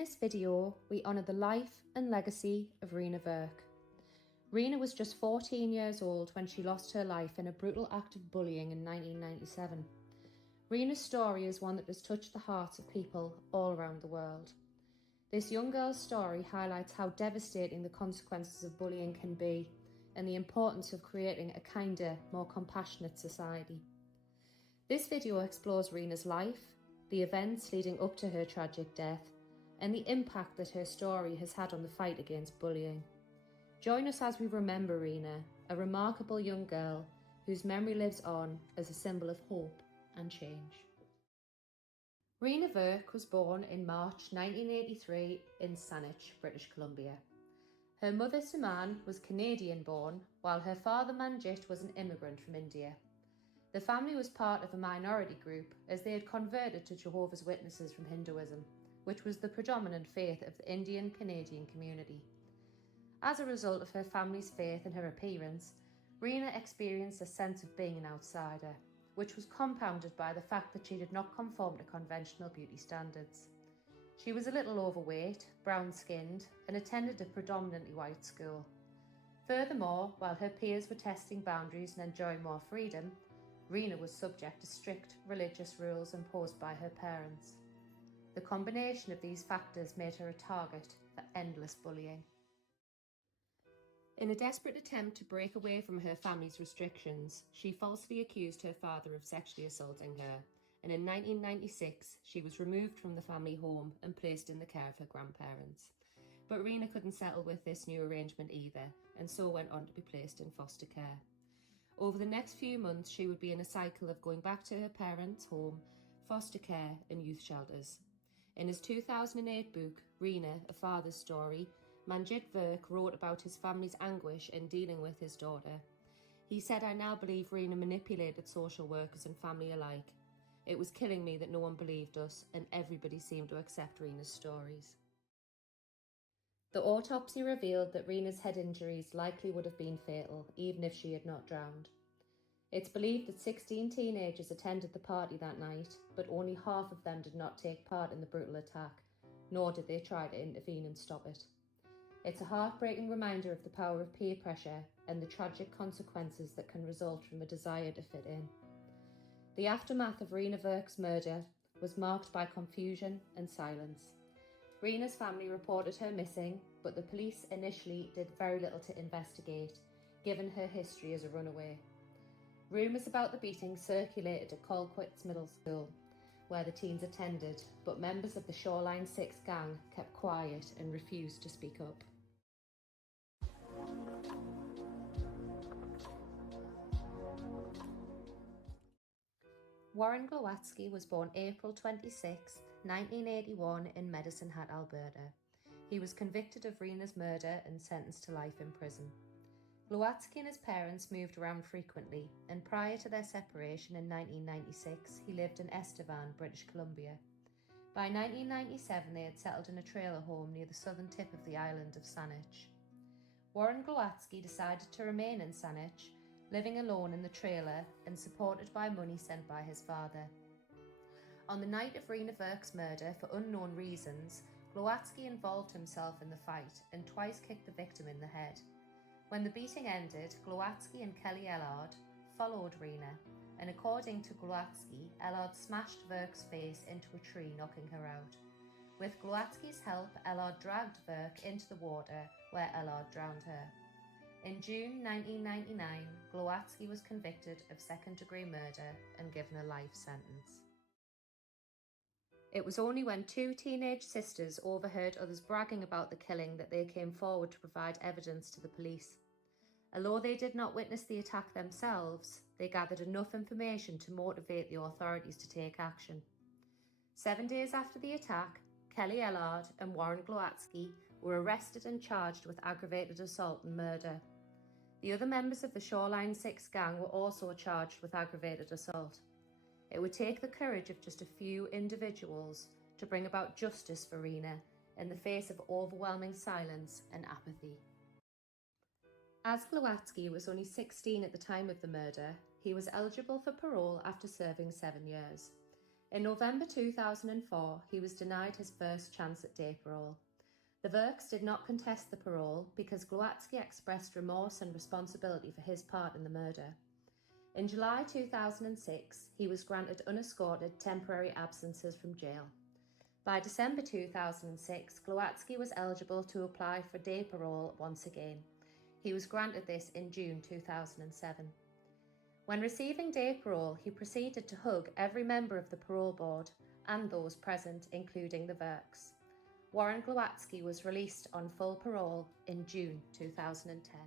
In this video, we honour the life and legacy of Reena Virk. Reena was just 14 years old when she lost her life in a brutal act of bullying in 1997. Reena's story is one that has touched the hearts of people all around the world. This young girl's story highlights how devastating the consequences of bullying can be and the importance of creating a kinder, more compassionate society. This video explores Reena's life, the events leading up to her tragic death, and the impact that her story has had on the fight against bullying. Join us as we remember Reena, a remarkable young girl whose memory lives on as a symbol of hope and change. Reena Virk was born in March 1983 in Saanich, British Columbia. Her mother Suman was Canadian-born, while her father Manjit was an immigrant from India. The family was part of a minority group as they had converted to Jehovah's Witnesses from Hinduism, which was the predominant faith of the Indian-Canadian community. As a result of her family's faith and her appearance, Reena experienced a sense of being an outsider, which was compounded by the fact that she did not conform to conventional beauty standards. She was a little overweight, brown-skinned, and attended a predominantly white school. Furthermore, while her peers were testing boundaries and enjoying more freedom, Reena was subject to strict religious rules imposed by her parents. The combination of these factors made her a target for endless bullying. In a desperate attempt to break away from her family's restrictions, she falsely accused her father of sexually assaulting her, and in 1996 she was removed from the family home and placed in the care of her grandparents. But Reena couldn't settle with this new arrangement either, and so went on to be placed in foster care. Over the next few months she would be in a cycle of going back to her parents' home, foster care and youth shelters. In his 2008 book, Reena, A Father's Story, Manjit Virk wrote about his family's anguish in dealing with his daughter. He said, "I now believe Reena manipulated social workers and family alike. It was killing me that no one believed us and everybody seemed to accept Reena's stories." The autopsy revealed that Reena's head injuries likely would have been fatal, even if she had not drowned. It's believed that 16 teenagers attended the party that night, but only half of them did not take part in the brutal attack, nor did they try to intervene and stop it. It's a heartbreaking reminder of the power of peer pressure and the tragic consequences that can result from a desire to fit in. The aftermath of Reena Virk's murder was marked by confusion and silence. Reena's family reported her missing, but the police initially did very little to investigate, given her history as a runaway. Rumours about the beating circulated at Colquitt's Middle School, where the teens attended, but members of the Shoreline 6 gang kept quiet and refused to speak up. Warren Glowatsky was born April 26, 1981 in Medicine Hat, Alberta. He was convicted of Reena's murder and sentenced to life in prison. Glowatsky and his parents moved around frequently, and prior to their separation in 1996, he lived in Estevan, British Columbia. By 1997, they had settled in a trailer home near the southern tip of the island of Saanich. Warren Glowatsky decided to remain in Saanich, living alone in the trailer and supported by money sent by his father. On the night of Reena Virk's murder, for unknown reasons, Glowatsky involved himself in the fight and twice kicked the victim in the head. When the beating ended, Glowatsky and Kelly Ellard followed Reena, and according to Glowatsky, Ellard smashed Virk's face into a tree, knocking her out. With Glowatsky's help, Ellard dragged Virk into the water, where Ellard drowned her. In June 1999, Glowatsky was convicted of second-degree murder and given a life sentence. It was only when two teenage sisters overheard others bragging about the killing that they came forward to provide evidence to the police. Although they did not witness the attack themselves, they gathered enough information to motivate the authorities to take action. 7 days after the attack, Kelly Ellard and Warren Glowatsky were arrested and charged with aggravated assault and murder. The other members of the Shoreline 6 gang were also charged with aggravated assault. It would take the courage of just a few individuals to bring about justice for Reena in the face of overwhelming silence and apathy. As Glowatsky was only 16 at the time of the murder, he was eligible for parole after serving 7 years. In November 2004, he was denied his first chance at day parole. The Virks did not contest the parole because Glowatsky expressed remorse and responsibility for his part in the murder. In July 2006, he was granted unescorted temporary absences from jail. By December 2006, Glowatsky was eligible to apply for day parole once again. He was granted this in June 2007. When receiving day parole, he proceeded to hug every member of the parole board and those present, including the Virks. Warren Glowatsky was released on full parole in June 2010.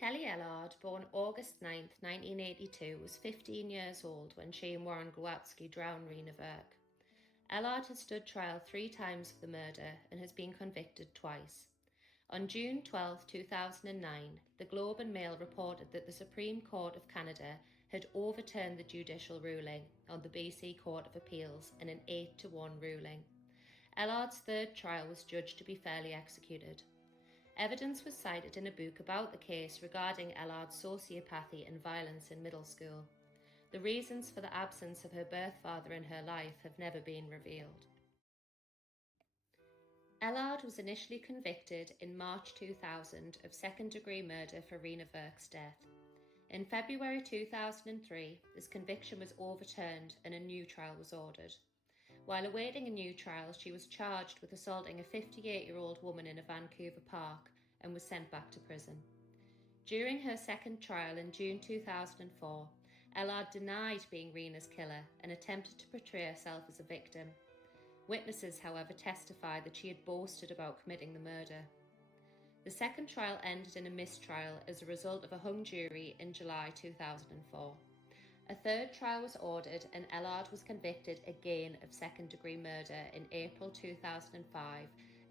Kelly Ellard, born August 9, 1982, was 15 years old when she and Warren Glowatsky drowned Reena Virk. Ellard has stood trial 3 times for the murder and has been convicted twice. On June 12, 2009, the Globe and Mail reported that the Supreme Court of Canada had overturned the judicial ruling on the BC Court of Appeals in an 8-1 ruling. Ellard's third trial was judged to be fairly executed. Evidence was cited in a book about the case regarding Ellard's sociopathy and violence in middle school. The reasons for the absence of her birth father in her life have never been revealed. Ellard was initially convicted in March 2000 of second-degree murder for Reena Virk's death. In February 2003, this conviction was overturned and a new trial was ordered. While awaiting a new trial, she was charged with assaulting a 58-year-old woman in a Vancouver park and was sent back to prison. During her second trial in June 2004, Ellard denied being Reena's killer and attempted to portray herself as a victim. Witnesses, however, testified that she had boasted about committing the murder. The second trial ended in a mistrial as a result of a hung jury in July 2004. A third trial was ordered and Ellard was convicted again of second-degree murder in April 2005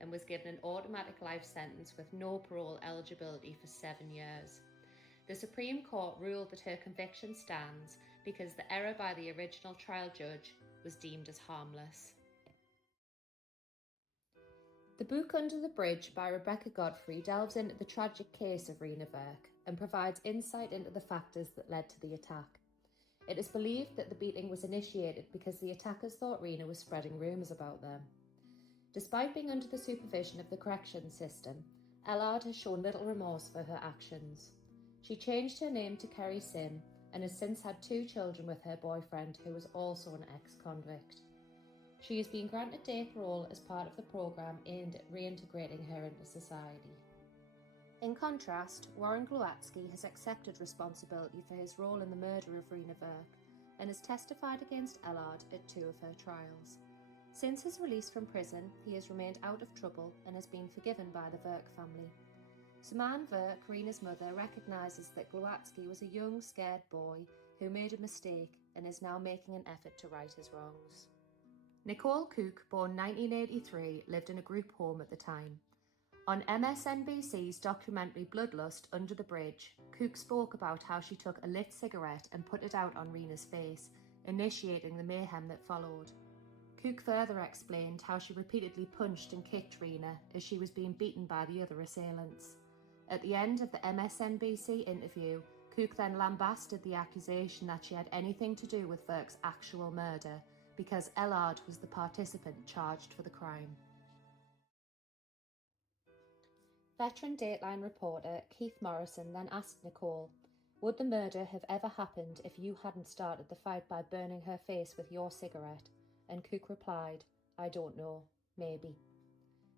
and was given an automatic life sentence with no parole eligibility for 7 years. The Supreme Court ruled that her conviction stands because the error by the original trial judge was deemed as harmless. The book Under the Bridge by Rebecca Godfrey delves into the tragic case of Reena Virk and provides insight into the factors that led to the attack. It is believed that the beating was initiated because the attackers thought Reena was spreading rumours about them. Despite being under the supervision of the corrections system, Ellard has shown little remorse for her actions. She changed her name to Kerry Sim and has since had 2 children with her boyfriend, who was also an ex-convict. She has been granted day parole as part of the programme aimed at reintegrating her into society. In contrast, Warren Glowatsky has accepted responsibility for his role in the murder of Reena Virk and has testified against Ellard at 2 of her trials. Since his release from prison, he has remained out of trouble and has been forgiven by the Virk family. Suman Virk, Reena's mother, recognises that Glowatsky was a young, scared boy who made a mistake and is now making an effort to right his wrongs. Nicole Cook, born 1983, lived in a group home at the time. On MSNBC's documentary Bloodlust Under the Bridge, Cook spoke about how she took a lit cigarette and put it out on Reena's face, initiating the mayhem that followed. Cook further explained how she repeatedly punched and kicked Reena as she was being beaten by the other assailants. At the end of the MSNBC interview, Cook then lambasted the accusation that she had anything to do with Virk's actual murder, because Ellard was the participant charged for the crime. Veteran Dateline reporter Keith Morrison then asked Nicole, would the murder have ever happened if you hadn't started the fight by burning her face with your cigarette? And Cook replied, I don't know, maybe.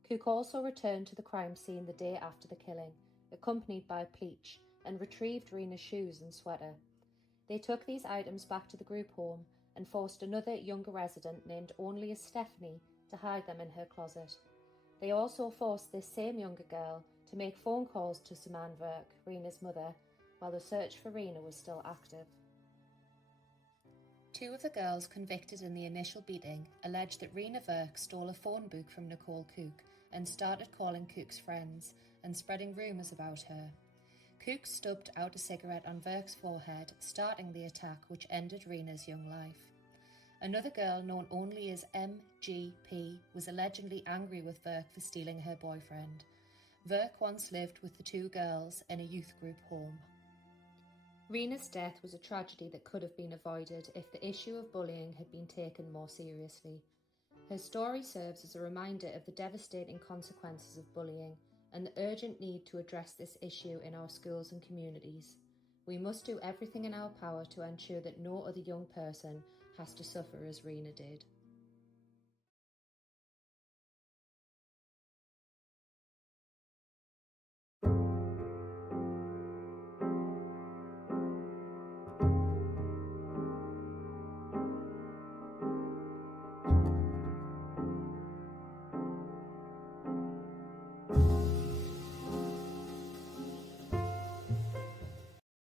Cook also returned to the crime scene the day after the killing, accompanied by Pleach, and retrieved Reena's shoes and sweater. They took these items back to the group home and forced another younger resident named only as Stephanie to hide them in her closet. They also forced this same younger girl to make phone calls to Suman Virk, Reena's mother, while the search for Reena was still active. 2 of the girls convicted in the initial beating alleged that Reena Virk stole a phone book from Nicole Cook and started calling Cook's friends and spreading rumours about her. Cook stubbed out a cigarette on Virk's forehead, starting the attack which ended Reena's young life. Another girl, known only as MGP, was allegedly angry with Virk for stealing her boyfriend. Virk once lived with the 2 girls in a youth group home. Reena's death was a tragedy that could have been avoided if the issue of bullying had been taken more seriously. Her story serves as a reminder of the devastating consequences of bullying and the urgent need to address this issue in our schools and communities. We must do everything in our power to ensure that no other young person has to suffer as Reena did.